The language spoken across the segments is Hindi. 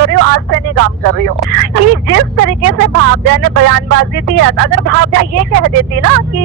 कर रही हूँ, आज से नहीं काम कर रही हूँ। कि जिस तरीके से भाव्या ने बयानबाजी दी है, अगर भाव्या ये कह देती ना कि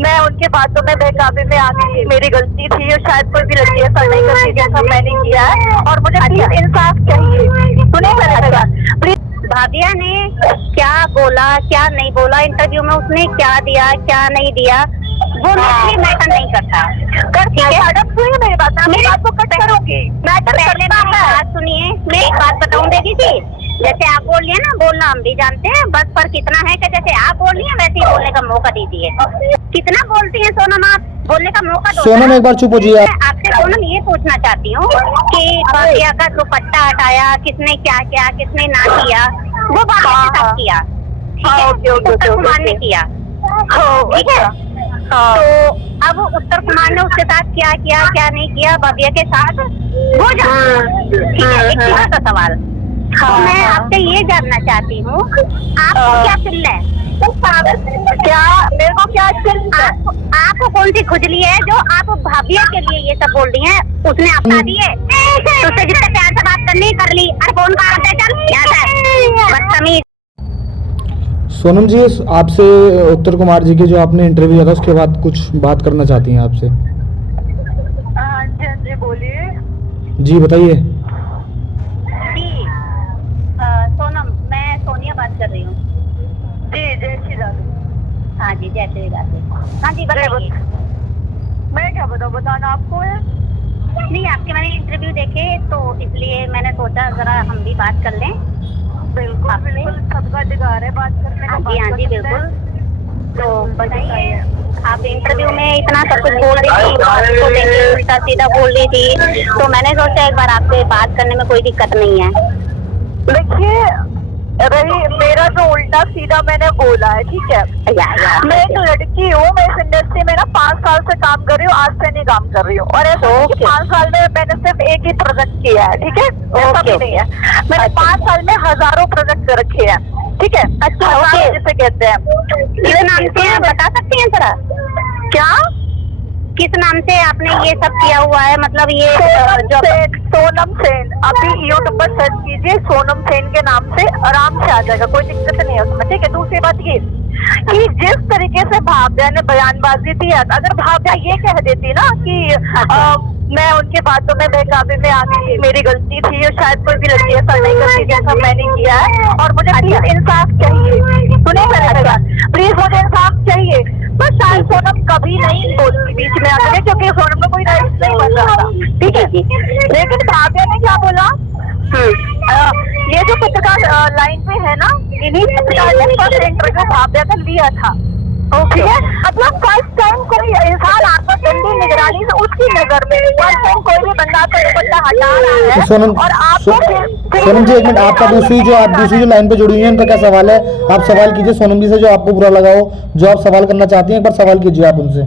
मैं उनके बातों में बेकाबू में आ गई, मेरी गलती थी, और शायद कोई भी लड़की ऐसा नहीं करती जैसा मैंने किया है, और मुझे प्लीज इंसाफ चाहिए। सुने मेरे बात, प्लीज। भाभिया ने क्या बोला क्या नहीं बोला, इंटरव्यू में उसने क्या दिया क्या नहीं दिया, वो मुझे मैटर नहीं करता। ठीक है मैडम, सुनिए मेरी बात, मेरी बात को कट करोगी। मैटर पहले मेरी बात सुनिए, मैं एक बात बताऊं देगी जी, जैसे आप बोल रही है ना, बोलना हम भी जानते हैं, बस फर्क इतना है कि जैसे आप बोल रही है वैसे ही बोलने का मौका दीजिए। कितना बोलती है सोनम आप, बोलने का मौका दो। सोनम एक बार चुप हो जाइए। आपसे सोनम ये पूछना चाहती हूँ कि भाभिया का दुपट्टा हटाया किसने, क्या किया किसने ना किया, वो बात किया, उत्तर कुमार ने किया, ठीक है। तो अब उत्तर कुमार ने उसके साथ क्या किया क्या नहीं किया भाभिया के साथ, वो ठीक है, एक छोटा सा सवाल। तो मैं आपसे ये जानना चाहती हूँ, आपको क्या चिल्ल है, क्या मेरे को क्या आपको कौन सी खुजली है जो आप भाभिया के लिए ये सब बोल रही हैं, उसने अपना दिए तो उससे जिससे प्यार से बात करनी कर ली, अरे फोन का आते चल यहाँ से बदतमीज। सोनम जी, आपसे उत्तर कुमार जी के जो आपने इंटरव्यू दिया था उसके बाद कुछ बात करना चाहती हैं आपसे? जी बोलिए। जी बताइए। जी सोनम, मैं सोनिया बात कर रही हूँ। जी जय श्री राधे। हाँ जी जय श्री राधे। हाँ जी बताइए। मैं क्या बताऊँ, बताना आपको है। नहीं, आपके मैंने इंटरव्यू देखे तो इसलिए मैंने सोचा जरा हम भी बात कर लें। बिल्कुल बिल्कुल, सबका अधिकार है बात करने का। हाँ जी बिल्कुल। तो बताइए, आप इंटरव्यू में इतना सब कुछ बोल रही थी, बात को लेके उल्टा सीधा बोल रही थी, तो मैंने सोचा एक बार आपसे बात करने में कोई दिक्कत नहीं है। देखिए रही मेरा जो उल्टा सीधा मैंने बोला है, ठीक है, मैं एक लड़की हूँ, मैं इस इंडस्ट्री में ना 5 साल से काम कर रही हूँ, आज से नहीं काम कर रही हूँ, और ऐसा 5 साल में मैंने सिर्फ एक ही प्रोजेक्ट किया है, ठीक है, ऐसा भी नहीं है, मैंने 5 साल में हजारों प्रोजेक्ट रखे हैं, ठीक है। अच्छा जिसे कहते हैं, किस नाम से आप बता सकती हैं जरा, क्या किस नाम से आपने ये सब किया हुआ है, मतलब ये सोनम सेन, अभी यूट्यूब पर सर्च कीजिए सोनम सेन के नाम से, आराम से आ जाएगा, कोई दिक्कत नहीं है उसमें, ठीक है। दूसरी बात ये कि जिस तरीके से भाव्या ने बयानबाजी दी है, अगर भाव्या ये कह देती ना कि मैं उनके बातों में बेकाबू में आ गई, मेरी गलती थी, और शायद कोई भी लड़की ऐसा नहीं करती जैसा मैंने किया है, और मुझे प्लीज इंसाफ चाहिए। सुने मेरे बात, प्लीज मुझे इंसाफ चाहिए। बस शायद सोनम कभी नहीं बोलती बीच में आकर, क्योंकि सोनम को कोई राइट नहीं बन रहा था, ठीक है। लेकिन भाव्या ने क्या बोला, ये जो पत्रकार लाइन पे है ना, इन्हीं पत्रकार ने फर्स्ट इंटरव्यू भाव्या का लिया था, ठीक है। मतलब फर्स्ट टाइम कोई इंसान आपको गंदी निगरानी से उसकी नजर में फर्स्ट टाइम कोई भी बंदा आपका दुपट्टा हटा रहा है, सोनम, और आपको सोनम जी एक मिनट, आपका दूसरी जो लाइन पे जुड़ी हुई है उनका क्या सवाल है? आप सवाल कीजिए सोनम जी से, जो आपको बुरा लगा हो, जो आप सवाल करना चाहती हैं, एक बार सवाल कीजिए आप उनसे।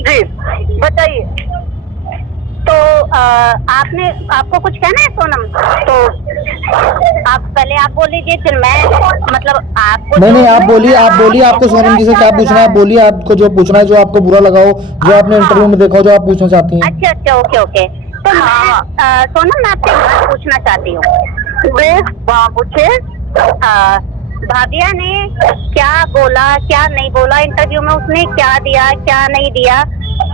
जी बताइए। तो आपको कुछ कहना है सोनम? तो आप पहले आप बोल लीजिए, फिर मैं, मतलब आपको नहीं आप बोलिए आपको सोनम जी से क्या पूछना है, बोलिए आपको जो पूछना है, जो आपको बुरा लगा हो, जो आपने इंटरव्यू में देखा हो, जो आप पूछना चाहती हैं। अच्छा ओके। तो मैं सोनम, मैं आपसे एक बात पूछना चाहती हूँ, पूछे। भाभिया ने क्या बोला क्या नहीं बोला, इंटरव्यू में उसने क्या दिया क्या नहीं दिया,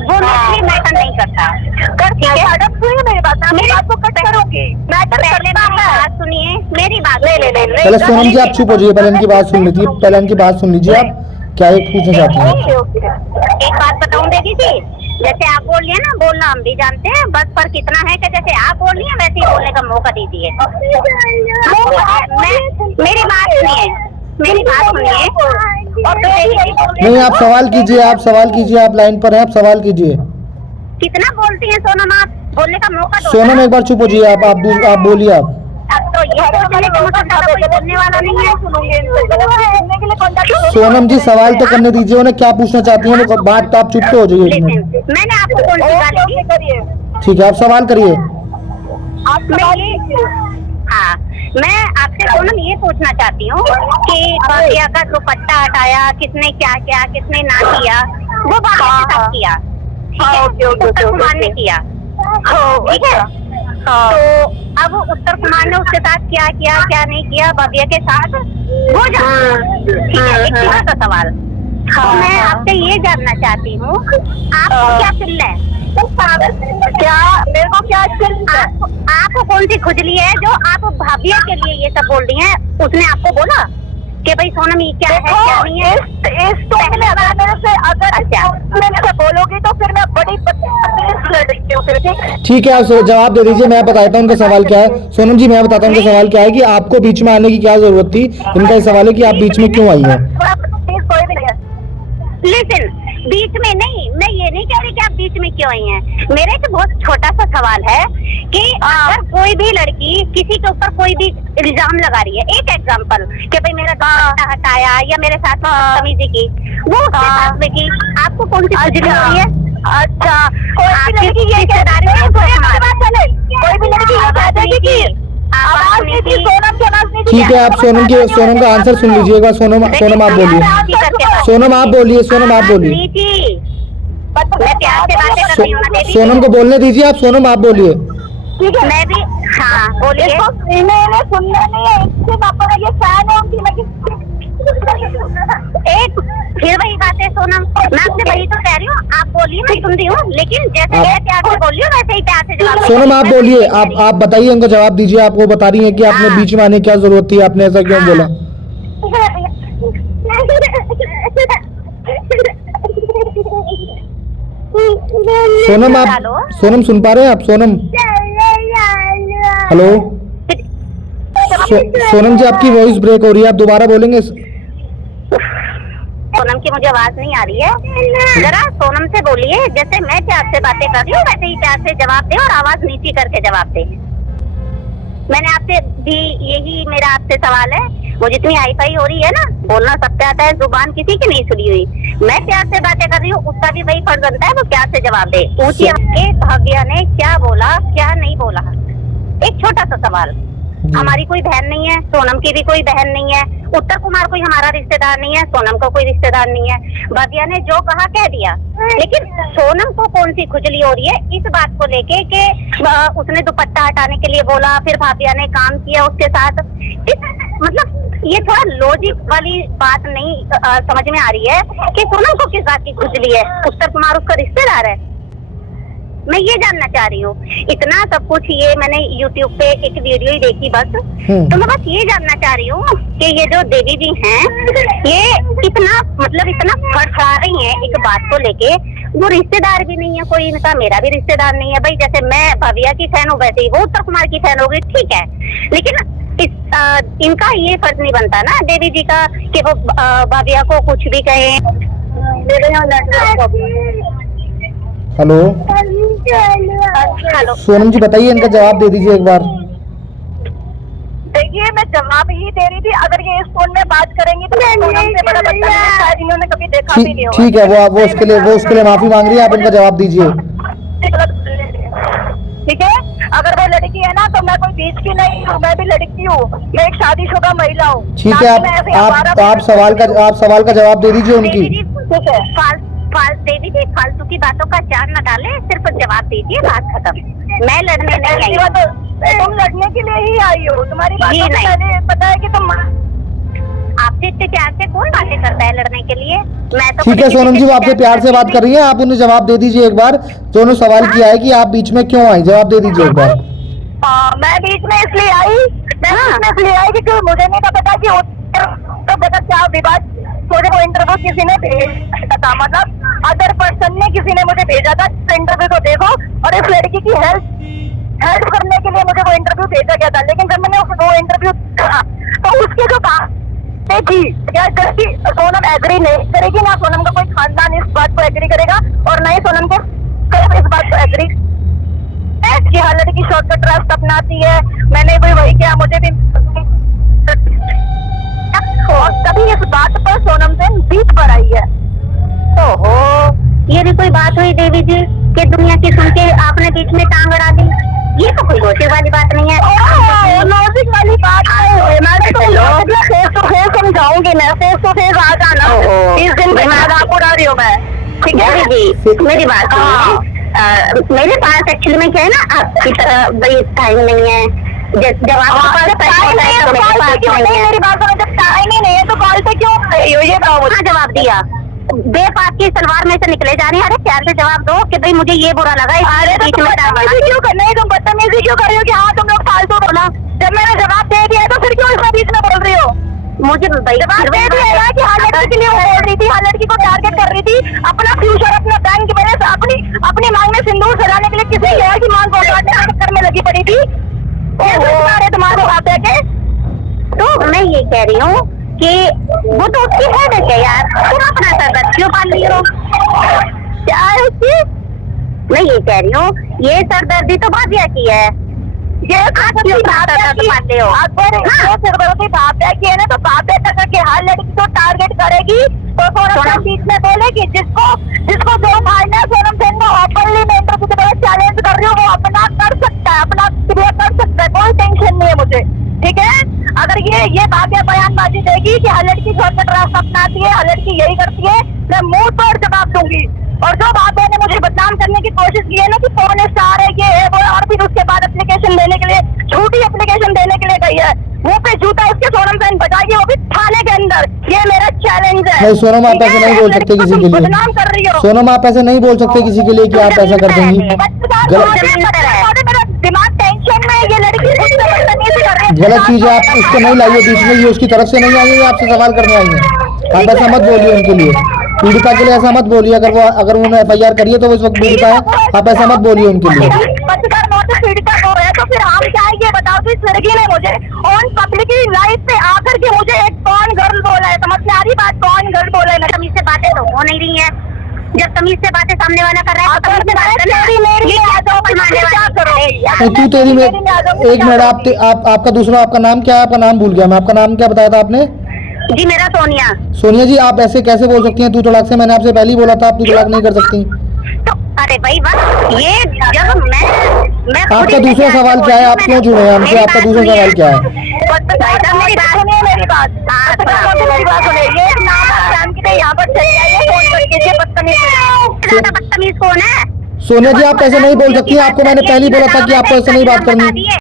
वो मुझे मैटर नहीं करता। ठीक है मैडम, सुनिए मेरी बात, मेरी बात को कट करोगी। मैटर पहले बात सुनिए, मेरी बात ले पहले सोनम जी आप चुप हो जाइए, पहले इनकी बात सुन लीजिए, पहले इनकी बात सुन लीजिए, आप क्या पूछना चाहती हैं? एक बात बताऊं देगी जी, जैसे आप बोल रही है ना, बोलना हम भी जानते हैं, बस फर्क इतना है कि जैसे आप बोल रही है वैसे ही बोलने का मौका दीजिए। मेरी बात सुनिए, और नहीं आप सवाल कीजिए, आप लाइन पर हैं, आप सवाल कीजिए। कितना बोलती हैं सोनम आप, बोलने का मौका दो। सोनम एक बार चुप हो जाइए, आप बोलिए आप। तो ये बोलने का मतलब कोई बोलने वाला नहीं है, सोनम जी सवाल तो करने दीजिए, उन्हें क्या पूछना चाहती हैं वो बात, तो आप चुप तो हो जाइए। मैंने आपको कौन सी गाली दी? ठीक है आप सवाल करिए। हाँ, मैं आपसे सोनम ये पूछना चाहती हूँ कि भाभिया का दुपट्टा हटाया किसने, क्या किया किसने ना किया, वो बात किया, ठीक है, उत्तर कुमार ने किया, ठीक है। तो अब उत्तर कुमार ने उसके साथ क्या किया क्या नहीं किया भव्य के साथ वो ठीक है, एक छोटा सा सवाल। तो मैं आपसे ये जानना चाहती हूँ, आपको क्या चिल्ल है? क्या मेरे को क्या आपको कौन सी खुजली है जो आप भव्य के लिए ये सब बोल रही हैं? उसने आपको बोला कि भाई सोनम ये क्या है क्या नहीं है? इस टोन में अगर मेरे से मेरे से बोलोगी तो फिर मैं बड़ी लड़की हूँ फिर। ठीक है, आप जवाब दे दीजिए, मैं बताता हूँ उनका सवाल क्या है। सोनम जी मैं बताता हूँ उनका सवाल क्या है कि आपको बीच में आने की क्या जरूरत थी। इनका ये सवाल है कि आप बीच में क्यों आई हैं। कोई भी नहीं है। लिसन, बीच में नहीं, मैं ये नहीं कह रही कि आप बीच में क्यों आई हैं। मेरा एक बहुत छोटा सा सवाल है कि अगर कोई भी लड़की किसी के ऊपर कोई भी इल्जाम लगा रही है, एक एग्जांपल कि भाई मेरा दुपट्टा हटाया या मेरे साथ बदतमीजी की, वो उसके साथ में की, आपको कौन सी खुजली हो रही है? अच्छा, कोई भी लड़की ये कह रही है, कोई भी लड़की ये कह देगी कि आवाज नहीं थी, सोनम की आवाज नहीं थी। ठीक है, आप सोनम का आंसर सुन लीजिए एक बार। सोनम आप बोलिए, सोनम आप बोलिए, सोनम आप बोलिए। मैं प्यार से बातें कर रही हूँ ना देवी। सोनम को बोलने दीजिए, आप सोनम आप बोलिए। ठीक है, मैं भी हाँ बोलिए। इन्हें सुनना नहीं है, इससे पापा का ये फैन है उनकी। मैं एक फिर वही बात है सोनम, मैं आपसे वही तो कह रही हूँ, आप बोलिए मैं सुन रही हूँ, लेकिन जैसे मैं प्यार से बोल रही हूँ वैसे ही प्यार से जवाब। सोनम आप बोलिए, आप बताइए, उनको जवाब दीजिए। आप वो बता रही हैं कि आपने बीच में आने की क्या जरूरत थी, आपने ऐसा क्यों बोला। सोनम सुन पा रहे हैं आप? सोनम हेलो, सोनम जी आपकी वॉइस ब्रेक हो रही है, आप दोबारा बोलेंगे। सोनम की मुझे आवाज नहीं आ रही है, जरा सोनम से बोलिए, जैसे मैं प्यार से बातें कर रही हूँ वैसे ही प्यार से जवाब दे और आवाज नीची करके जवाब दे। मैंने आपसे भी यही मेरा आपसे सवाल है, वो जितनी हाई फाई हो रही है ना, बोलना सबसे आता है, जुबान किसी की नहीं सुनी हुई। मैं प्यार से बातें कर रही हूँ, उसका भी वही फर्ज बनता है वो प्यार से जवाब दे। पूछिए कि भव्या ने क्या बोला क्या नहीं बोला। एक छोटा सा सवाल, हमारी कोई बहन नहीं है, सोनम की भी कोई बहन नहीं है, उत्तर कुमार कोई हमारा रिश्तेदार नहीं है, सोनम को कोई रिश्तेदार नहीं है। भव्या ने जो कहा कह दिया, लेकिन सोनम को कौन सी खुजली हो रही है इस बात को लेके कि उसने दुपट्टा हटाने के लिए बोला, फिर भव्या ने काम किया उसके साथ। मतलब ये थोड़ा लॉजिक वाली बात नहीं समझ में आ रही है कि सोनम को किस बात की खुजली है, उत्तर कुमार उसका रिश्तेदार है। मैं ये जानना चाह रही हूँ, इतना सब कुछ ये मैंने YouTube पे एक वीडियो ही देखी बस, तो मैं बस ये जानना चाह रही हूँ कि ये जो देवी जी हैं ये इतना इतना फड़फड़ा रही हैं एक बात को लेके, वो रिश्तेदार भी नहीं है कोई इनका, मेरा भी रिश्तेदार नहीं है भाई। जैसे मैं भव्या की फैन हूँ वैसे ही वो उत्तर कुमार की फैन होगी, ठीक है, लेकिन इनका ये फर्ज नहीं बनता ना देवी जी का कि वो भव्या को कुछ भी कहे। हेलो हेलो सोनम जी बताइए, इनका जवाब दे दीजिए एक बार। देखिए मैं जवाब ही दे रही थी, अगर ये इस फोन में बात करेंगी तो सोनम से बड़ा बच्चा शायद इन्होंने कभी देखा भी नहीं होगा। ठीक है, वो उसके लिए माफी मांग रही है, आप इनका जवाब दीजिए। ठीक है, अगर वो लड़की है ना तो मैं कोई बीच की नहीं हूँ, मैं भी लड़की हूँ, मैं एक शादीशुदा महिला हूँ। ठीक है, आप सवाल का जवाब दे दीजिए उनकी। ठीक है, देवी जी फालतू की बातों का चार न डाले, सिर्फ जवाब दीजिए, बात खत्म। मैं लड़ने नहीं आई, तुम लड़ने के लिए ही आई हो, तुम्हारी बात मैंने पता है कि तुम आपसे इतने प्यार से कौन बातें करता है लड़ने के लिए। मैं तो ठीक है सोनम जी, वो आपसे प्यार से बात कर रही है, आप उन्हें जवाब दे दीजिए एक बार। जो उन्होंने सवाल किया है कि आप बीच में क्यों आई, जवाब दे दीजिए एक बार। मैं बीच में इसलिए आई, क्योंकि मुझे नहीं पता कि तो पता क्या विवाद, थोड़े वो इंटरव्यू किसी ने भेजा था, मतलब अदर पर्सन ने किसी ने मुझे भेजा था इंटरव्यू को देखो, और इस लड़की की हेल्प करने के लिए मुझे वो इंटरव्यू भेजा गया था। लेकिन जब मैंने वो इंटरव्यू तो उसके जो बातें थी, क्या जबकि सोनम एग्री नहीं करेगी, ना सोनम का कोई खानदान इस बात को एग्री करेगा और ना ही सोनम के इस बात को एग्री कि हर लड़की शॉर्टकट रास्ता अपनाती है। मैंने भी वही किया, मुझे भी, और तभी इस बात पर सोनम सेन बीच पर आई है। ओहो, ये भी कोई बात हुई देवी जी कि दुनिया की सुन के आपने बीच में टांग अड़ा दी? ये तो कोई लॉजिक वाली बात नहीं है। लॉजिक वाली बात है, मैं तो फेस टू फेस समझाऊंगी, मैं फेस टू फेस आ जाना 30 दिन के बाद आपको उड़ा रही हूँ मैं। ठीक है जी, मेरी बात सुनिए, मेरे पास एक्चुअली में क्या है ना, आपकी तरह भाई टाइम नहीं है। जब आपके पास टाइम नहीं है तो मेरे पास नहीं है। मेरी बात सुनो, जब टाइम ही नहीं है तो कॉल पे क्यों कर रही हो? ये बताओ मुझे। जवाब दिया, बेफाक की सलवार में से निकले जा रही है। अरे प्यार से जवाब दो कि भाई मुझे ये बुरा लगा। अरे बीच में क्यों करना है? तुम बदतमीजी क्यों कर रही हो कि हाँ तुम लोग फालतू बोला? जब मैंने जवाब दे दिया तो फिर क्यों इसमें बीच में बोल रही हो? मुझे जवाब दे दिया कि हाँ लड़की के लिए वो बोल रही थी, हाँ लड़की को टारगेट कर रही थी, अपना फ्यूचर अपना बैंक की वजह से अपनी मांग में सिंदूर सजाने के लिए किसी शहर की मांग को काटने के चक्कर में लगी पड़ी थी। तुम्हारे बात है के? तो मैं ये कह रही हूँ कि वो तो उसकी है क्या यार, तुम अपना सरदर्द क्यों पाल रही हो? क्या है उसकी? मैं ये कह रही हूँ ये सरदर्दी तो भाभिया की है। ये क्यों सरदर्द पाते हो? अगर सरदर्दी भाभिया की है ना तो भाभिया तक के हर लड़की को टारगेट करेगी तो सोनम बीच में बोलेगी। जिसको जो भाई है सोनम सेन को ओपनली मैं इंटरव्यू की तरह चैलेंज कर रही हूँ, वो अपना कर सकता है, अपना क्लियर कर सकता है, कोई टेंशन नहीं है मुझे, ठीक है? अगर ये भाग्य बयानबाजी देगी कि हर लड़की शॉर्टकट रास्ता अपनाती है, हर लड़की यही करती है, मैं मुंह तोड़ जवाब दूंगी। और जो भाग्य ने मुझे बदनाम करने की कोशिश की है ना कि फोन स्टार है, ये है वो, और फिर उसके बाद एप्लीकेशन देने के लिए झूठी एप्लीकेशन देने के लिए गई है, मुंह पे जूता इसके सोनम सेन बजाएगी, वो भी थाने के अंदर। ये मेरा चैलेंज है। नहीं सोनम, आप ऐसे नहीं बोल सकते किसी के लिए। बदनाम कर रही हो सोनम, आप ऐसे नहीं बोल सकते किसी के लिए कि आप ऐसा कर देंगी। मेरा दिमाग टेंशन में, ये लड़की गलत चीज है, आप उसको नहीं लाइए बीच में। ये उसकी तरफ से नहीं आई है, आपसे सवाल करने आई है। आप ऐसा मत बोलिए उनके लिए, पीड़िता के लिए ऐसा मत बोलिए। अगर उन्होंने FIR करी है तो वो इस वक्त पीड़िता है, आप ऐसा मत बोलिए उनके लिए। पत्रकार बहुत पीड़िता हो है तो फिर हम क्या है? ये बताओ कि इस लड़की ने मुझे ऑन पब्लिक लाइफ पे आकर के मुझे एक कौन गर्ल बोला है? समझ में आ रही बात? कौन गर्ल बोला है? मैं तमीज से बातें तो हो नहीं रही है। जब तमीज से बातें सामने वाला कर रहा है तो तमीज से बात करना। तू तेरी में एक मिनट, आपका दूसरा, आपका नाम क्या है? आपका नाम भूल गया मैं, आपका नाम क्या बताया था आपने? जी मेरा सोनिया। सोनिया जी, आप ऐसे कैसे बोल सकती हैं तू तलाक से? मैंने आपसे पहले ही बोला था आप तू तलाक नहीं कर सकती। तो अरे भाई बस ये जब मैं आपका दूसरा सवाल क्या है? आप क्यों जुड़े हैं हमसे? आपका दूसरा सवाल क्या है? मेरी बात सुनिए, मेरी बात सुनिए। ये नाम के यहाँ पर चले आइए, फोन करके बदतमीज कौन है? सोनिया जी, आप ऐसे नहीं बोल सकती हैं। आपको मैंने पहले ही बोला था कि आपको ऐसे नहीं बात करनी।